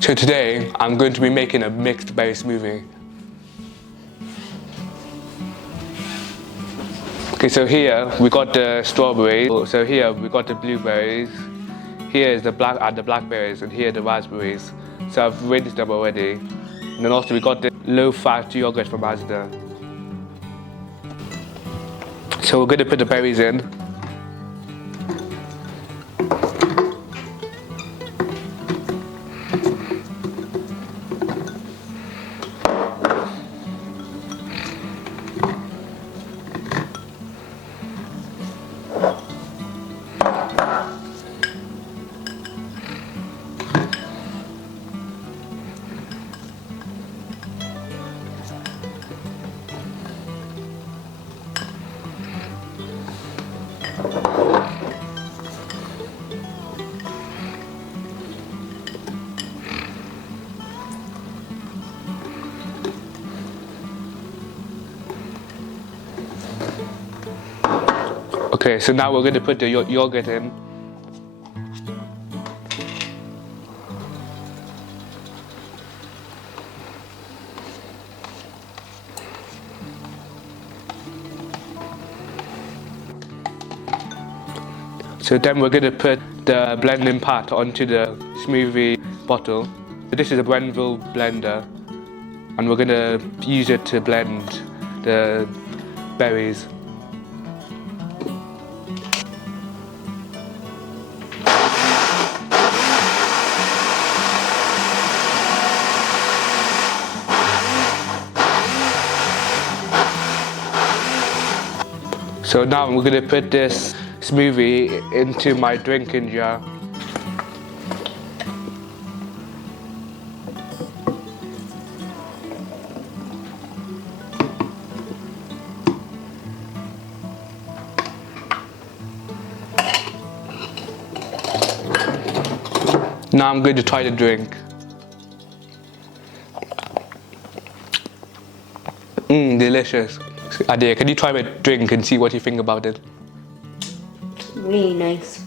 So today I'm going to be making a mixed berry smoothie. Okay, so here we got the strawberries. So here we got the blueberries. Here is the blackberries, and here are the raspberries. So I've rinsed them already. And then also we got the low-fat yogurt from Asda. So we're going to put the berries in. Okay, so now we're going to put the yogurt in. So then we're going to put the blending part onto the smoothie bottle. This is a Breville blender, and we're going to use it to blend the berries. So now we're going to put this smoothie into my drinking jar. Now I'm going to try the drink. Delicious. Adia, can you try my drink and see what you think about it? Really nice.